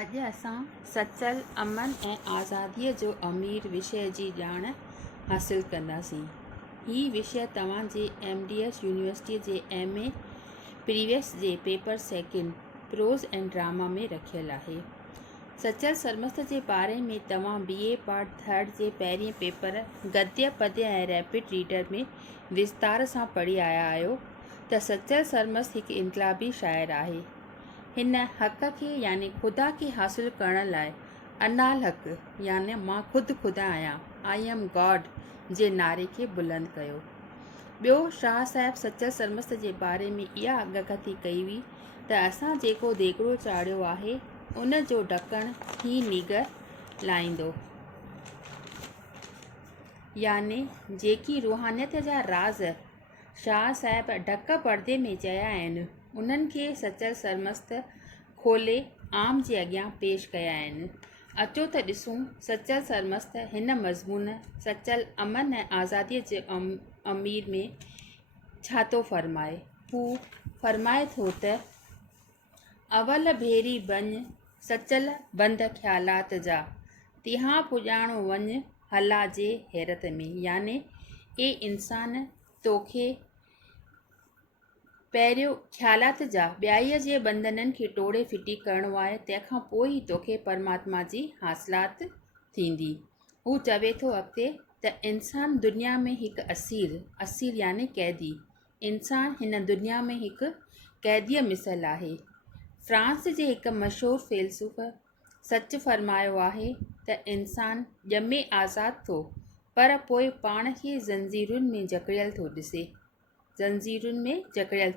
अॼु असां सचल अमन ऐं आज़ादीअ जो अमीर विषय जी ॼाण हासिलु कंदासीं। हीउ विषय तव्हांजे MDS यूनिवर्सिटीअ जे MA previous J paper second pros and drama में रखियलु आहे। सचल सरमस्त जे बारे में तव्हां BA पार्ट थर्ड जे पहिरिएं पेपर गद्य पद्य ऐं रैपिड रीडर में विस्तार सां पढ़ी आया आहियो त सचल सरमस्त हिकु इनक़लाबी शाइर आहे। हिन हक़ खे यानी ख़ुदा खे हासिलु करण लाइ अनाल हक़ यानी मां ख़ुदि ख़ुदा आहियां आई एम गॉड जे नारे खे बुलंद कयो। ॿियो शाह साहिब सचल सरमस्त जे बारे में इहा अॻकथी कई हुई त असां जेको देगिड़ो चाढ़ियो आहे उन जो ढकणु ही निगर लाहींदो, यानी जेकी रूहानियत जा राज़ शाह साहिब ढक पर्दे में चया आहिनि उन्हनि खे सचल सरमस्त खोले आम जे अॻियां पेश कया आहिनि। अचो त ॾिसूं सचल सरमस्त हिन मज़मून सचल अमन ऐं आज़ादीअ जे अमीर में छा थो फरमाए। हू फरमाए थो त अवल भेरी बञ सचल बंद ख़्यालात जा तिहां पुॼाणो वञ हला जे हैरत में, याने ए इंसान तोखे पहिरियों ख़्यालात जा ॿियाईअ जे बंधननि खे टोड़े फिटी करिणो आहे, तंहिंखां पोइ ई तोखे परमात्मा जी हासिलात थींदी। हू चवे थो अॻिते त इंसान दुनिया में हिकु असीर यानी कैदी, इंसान हिन दुनिया में हिकु कैदीअ मिसल आहे। फ्रांस जे हिकु मशहूरु फ़िलसुफ़ सच फरमायो आहे त इंसान ॼमे आज़ादु थो पर पोइ पाण खे ज़ंजीरुनि में जकड़ियल थो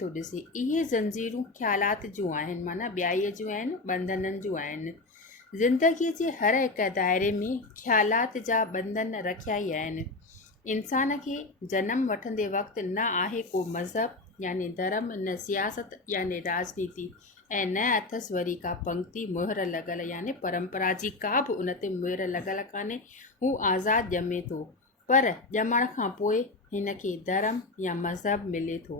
ॾिसे। इहे ज़ंजीरूं ख़्यालात जूं आहिनि, माना ॿियाईअ जूं आहिनि, बंधननि जूं आहिनि। ज़िंदगीअ जे हर हिकु दाइरे में ख़्यालात जा बंधन रखिया ई आहिनि। इंसान खे जनमु वठंदे वक़्तु न आहे को मज़हब यानी धर्म, न सियासत यानी राजनीति, ऐं न अथसि वरी का पंक्ति मुहर लॻल यानी परंपरा जी का बि उन ते मुहर लॻल कान्हे। हू आज़ादु ॼमे थो पर ॼमण खां पोइ हिन खे धर्म या मज़हब मिले थो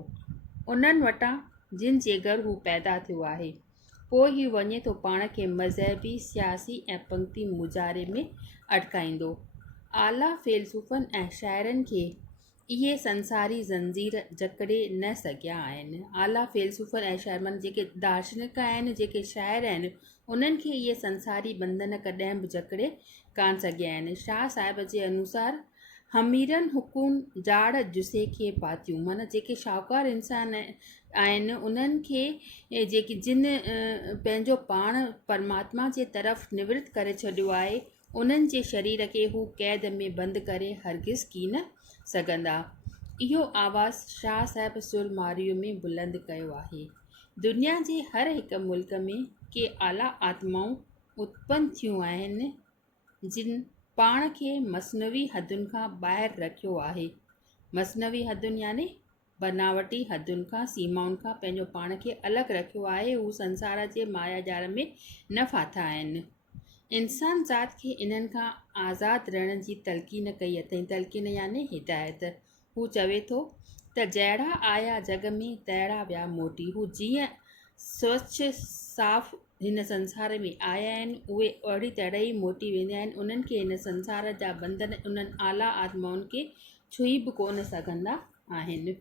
उन्हनि वटां जिन जे घर हू पैदा थियो आहे। पोइ ही वञे थो पाण खे मज़हबी, सियासी ऐं पंक्ति मुजारे में अटकाईंदो। आला फ़िलसुफ़नि ऐं शाइरनि खे इहे संसारी ज़ंजीर जकड़े न सघिया आहिनि। आला फ़िलसुफ़नि ऐं शाइर माना जेके दार्शनिक आहिनि, जेके शाइर आहिनि, उन्हनि खे इहे संसारी बंधन कॾहिं बि जकड़े कान सघिया आहिनि। शाह साहिब जे अनुसार हमीरन हुकून जाड़ जुसे खे पातियूं, माना जेके शाहूकार इंसान आहिनि उन्हनि खे जेकी जिन पंहिंजो पाण परमात्मा जे तरफ़ निवृत करे छॾियो आहे उन्हनि जे शरीर खे हू क़ैद में बंदि करे हरगिज़ की न सघंदा। इहो आवाज़ शाह साहिब सुरमारियो में बुलंद कयो आहे। दुनिया जे हर हिकु मुल्क में के आला आत्माऊं उत्पन्न थियूं आहिनि जिन पाण खे मसनवी हदुनि खां ॿाहिरि रखियो आहे। मसनवी हदुनि यानी बनावटी हदुनि खां, सीमाउनि खां पंहिंजो पाण खे अलॻि रखियो आहे। हू संसार जे मायाजाल में न फाथा आहिनि। इंसान ज़ात खे इन्हनि खां आज़ादु रहण जी तलक़ीन कई अथई। तलक़ीन यानी हिदायत। हू चवे थो त जहिड़ा आया जग में तहिड़ा विया मोटी। हू जीअं स्वच्छ साफ़ हिन संसार में आया आहिनि उहे अहिड़ी तरह ई मोटी वेंदा आहिनि। उन्हनि खे हिन संसार जा बंधन उन्हनि आला आत्माउनि खे छुई बि कोन सघंदा आहिनि।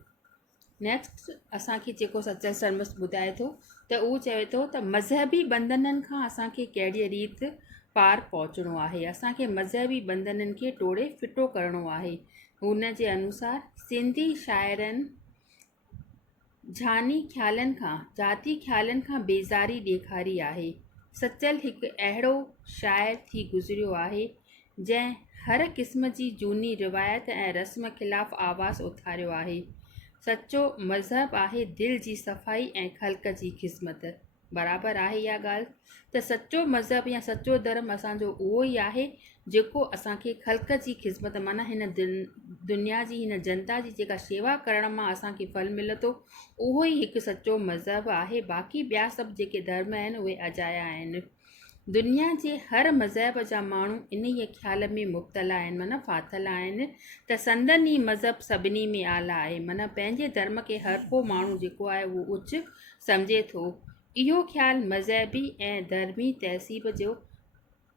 नेक्स्ट असांखे जेको सचल सरमस्त ॿुधाए थो त उहो चवे थो त मज़हबी बंधननि खां असांखे कहिड़ी रीति पार पहुचणो आहे। असांखे मज़हबी बंधननि खे टोड़े फिटो करिणो आहे। हुन जे अनुसार सिंधी शाइरनि जाती ख़्यालनि खां बेज़ारी ॾेखारी आहे। सचल हिकु अहिड़ो शाइर थी गुज़रियो आहे जंहिं हर क़िस्म जी झूनी रिवायत ऐं रस्म ख़िलाफ़ु आवाज़ु उथारियो आहे। सचो मज़हब आहे दिलि जी सफ़ाई ऐं ख़ल्क़ जी ख़िदमत। बराबरि आहे इहा ॻाल्हि त सचो मज़हब या सचो धर्म असांजो उहो ई आहे जेको असांखे ख़ल्क़ जी ख़िदमत माना हिन दुनिया जी हिन जनता जी जेका शेवा करण मां असांखे फल मिले थो उहो ई हिकु सचो मज़हब आहे। बाक़ी ॿिया सभु जेके धर्म आहिनि उहे अजाया आहिनि। दुनिया जे हर मज़हब जा माण्हू इन ई ख़्याल में मुब्तला आहिनि, माना फाथल आहिनि त संदनि ई मज़हब सभिनी में आला आहे। माना पंहिंजे धर्म खे हर को माण्हू जेको आहे उहो उच सम्झे थो। इहो ख़्यालु मज़हबी ऐं धर्मी तहज़ीब जो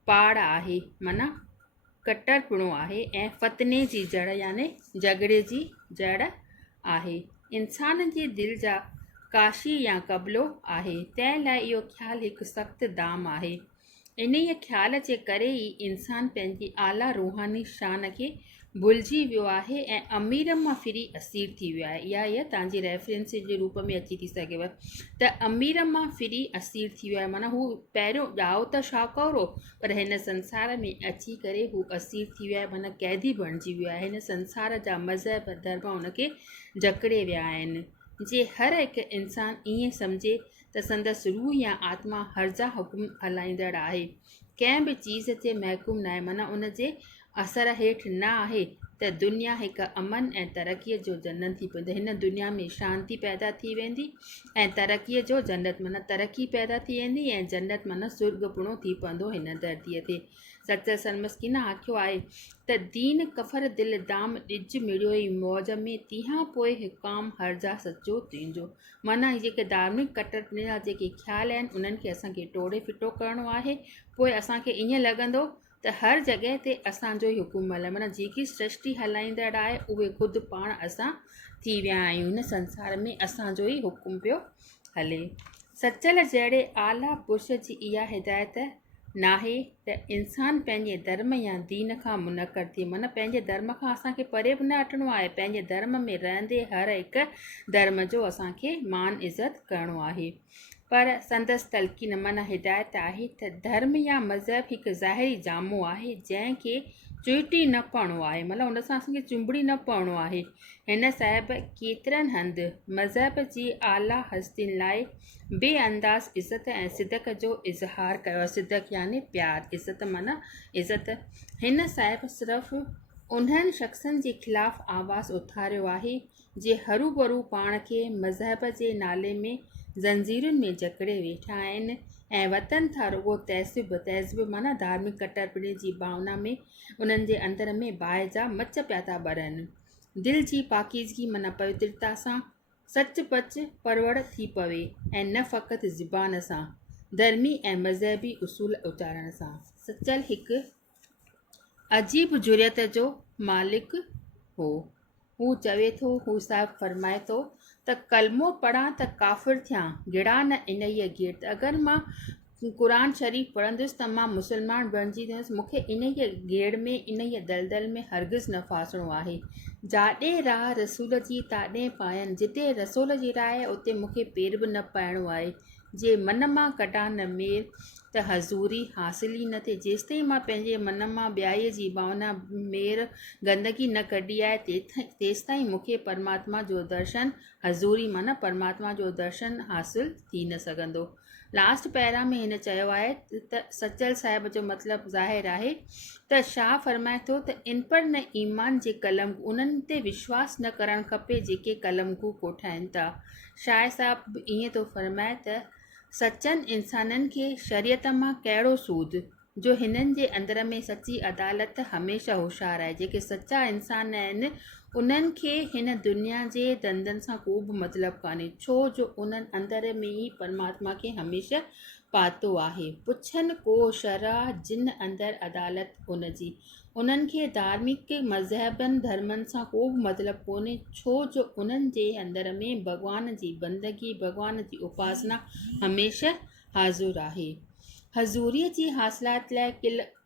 पाड़ आहे, माना कटरपणो आहे, ऐं फ़तने जी जड़ याने झगड़े जी जड़ आहे। इंसान जी दिलि जा काशी या कबलो आहे। तंहिं लाइ इहो ख़्यालु हिकु सख़्तु दाम आहे। इन्हीअ ख़्याल जे करे ई इंसानु पंहिंजी आला रूहानी शान खे भुलिजी वियो आहे ऐं अमीर मां फिरी असीर थी वियो आहे। इहा तव्हांजी रेफरेंस जे रूप में अची थी सघेव त अमीर मां फिरी असीर थी वियो आहे, माना हू पहिरियों ॼाओ त शाहूकारु हो, पर हिन संसार में अची करे हू असीर थी वियो आहे, माना क़ैदी बणिजी वियो आहे। हिन संसार जा मज़हब धर्म हुनखे जकड़े विया आहिनि। जे हर हिकु इंसानु ईअं सम्झे त संदसि रूह या आत्मा हर्जा हुकुम हलाईंदड़ आहे, कंहिं बि चीज़ ते महकूम न आहे, माना उन जे असर हेठि न आहे, त दुनिया हिकु अमन ऐं तरक़ीअ जो जन्नत थी पवंदी। हिन दुनिया में शांती पैदा थी वेंदी ऐं तरक़ीअ जो जन्नत माना तरक़ी पैदा थी वेंदी ऐं जन्नत माना सुर्गपुणो थी पवंदो हिन धरतीअ ते। सच सरमस्किन आख़ियो आहे त दीन कफ़र दिलि दाम ॾिज मिड़ियो ई मौज में तीहां पोइ हिकाम हर्जा सचो तुंहिंजो। माना जेके धार्मिक कटरपने जा जेके ख़्याल आहिनि उन्हनि खे असांखे टोड़े फिटो करिणो आहे। पोइ असांखे ईअं लॻंदो त हर जॻह ते असांजो ई हुकुम हले, माना जेकी सृष्टि हलाईंदड़ आहे उहे ख़ुदि पाण असां थी विया आहियूं। हिन संसार में असांजो ई हुकुम पियो हले। सचल जहिड़े आला पुरुष जी इहा हिदायत नाहे त इंसानु पंहिंजे धर्म या दीन खां मुनकर थिए, माना पंहिंजे धर्म खां असांखे परे बि न हटणो आहे। पंहिंजे धर्म में रहंदे हर हिकु धर्म जो असांखे मान इज़त करिणो आहे। पर संदसि तलक़ीन माना हिदायत आहे त धर्म या मज़हब हिकु ज़ाहिरी जामो आहे जंहिंखे चुइटी न पवणो आहे, मतिलबु उन सां असांखे चुंबड़ी न पवणो आहे। हिन साहिब केतिरनि हंधि मज़हब जी आला हस्तियुनि लाइ बेअंदाज़ इज़त ऐं सिदक जो इज़हार कयो आहे। सिदक यानी प्यार, इज़त माना इज़त। हिन साहिब सिर्फ़ु उन्हनि शख़्सनि जे ख़िलाफ़ु आवाज़ु उथारियो आहे जे हरू भरू पाण खे मज़हब जे नाले में ज़ंजीरुनि में जकड़े वेठा आहिनि ऐं वतन था रुॻो तहज़ीब माना धार्मिक कटरपने जी भावना में उन्हनि जे अंदर में बाहि जा मच पिया था ॿरनि। दिलि जी पाकीज़गी माना पवित्रता सां सचपच परवड़ थी पवे ऐं न फ़क़ति ज़ुबान सां धर्मी ऐं मज़हबी उसूल उचारण सां। सचल हिकु अजीब जुरियत जो मालिक हो। हू चवे थो, हू साहिबु फरमाए थो त कलमो पढ़ां त काफ़िर थियां, गिड़ा न इन ई गेट। अगरि मां क़ुर शरीफ़ पढ़ंदुसि त मां मुस्लमान बणिजी वेंदुसि। मूंखे इन ई गेड़ में इन ई दलदल में हरगिज़ न फासणो आहे। जाॾे राह रसूल जी ताॾे पायनि, जिते रसूल जी राह आहे उते मूंखे पेर बि न पाइणो आहे। जे मन मां कढां न मेर त हज़ूरी हासिल ई न थिए। जेसिताईं मां पंहिंजे मन मां ॿियाईअ जी भावना मेर गंदगी न कढी आहे तेसिताईं मूंखे परमात्मा जो दर्शन हज़ूरी माना परमात्मा जो दर्शन हासिल थी न सघंदो। लास्ट पैरा में हिन चयो आहे त सचल साहिब जो मतिलबु ज़ाहिर आहे त शाह फरमाए थो त इन पर न ईमान जे कलम उन्हनि ते विश्वास न करणु खपे जेके कलमगू कोठाइनि था। शाह साहिबु ईअं थो फरमाए त सचनि इंसाननि खे शरीयत मां कहिड़ो सूद जो हिननि जे अंदर में सची अदालत हमेशह होशियारु आहे। जेके सचा इंसान आहिनि उन्हनि खे हिन दुनिया जे धंधनि सां को बि मतिलबु कान्हे, छो जो उन्हनि अंदर में ई परमात्मा खे हमेशह पातो आहे। पुछनि को शरह जिन अंदरि अदालत उनजी, उन्हनि खे धार्मिक मज़हबनि धर्मनि सां को बि मतिलबु कोन्हे, छो जो उन्हनि जे अंदर में भॻवान जी बंदगी भॻवान जी उपासना हमेशह हाज़ुरु आहे। हज़ूरीअ जी हासिलात लाइ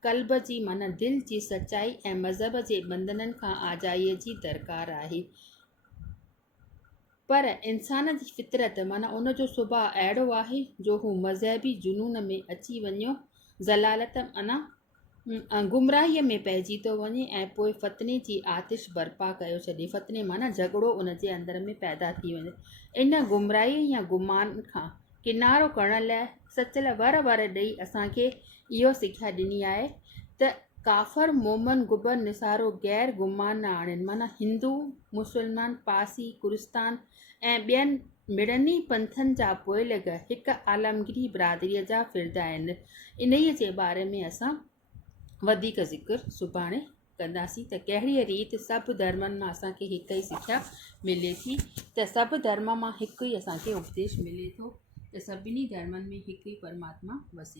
क़ल्ब जी माना दिलि जी सचाई ऐं मज़हब जे बंधननि खां आजाईअ जी दरकारु आहे। पर इंसान जी फितरत माना उन जो सुभाउ अहिड़ो आहे जो हू मज़हबी जुनून में अची वञो ज़लालत माना गुमराहीअ में पइजी थो वञे ऐं पोइ फ़तने जी आतिश बर्पा कयो छॾे। फ़तने माना झगड़ो उन जे अंदर में पैदा थी वञे। इन गुमराही या गुमान खां किनारो करण लाइ सचल वर ॾेई असांखे इहो सिख्या ॾिनी आहे त काफ़र मोमन गुबर निसारो गैर गुमान न आणनि, माना हिंदू मुस्लमान पासी कुरिस्तान ऐं ॿियनि मिड़नी पंथनि जा पोइलग हिकु आलमगिरी बिरादरीअ जा फ़िर्द आहिनि। इन ई जे बारे में असां वधीक ज़िक्र सुभाणे कंदासीं त कहिड़ी रीति सभु धर्मनि मां असांखे हिकु ई सिख्या मिले थी, त सभु धर्म मां हिकु ई असांखे उपदेश मिले थो त सभिनी धर्मनि में हिकु ई परमात्मा वसे।